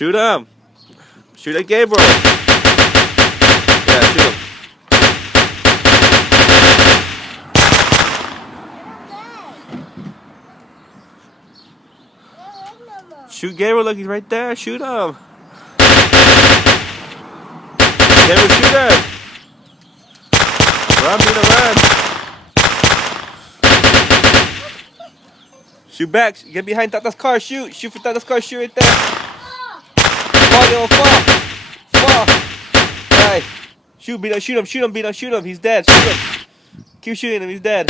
Shoot him. Shoot at Gabriel. Yeah, shoot him. Shoot Gabriel, look, he's right there. Shoot him. Gabriel, shoot him. Run, Bina, run. Shoot back. Get behind Tata's car. Shoot. Shoot for Tata's car. Shoot right there. Fall, yo, fall. Fall. Hey. Shoot, Bina, shoot him. Shoot him, Bina, shoot him. He's dead. Shoot him. Keep shooting him. He's dead.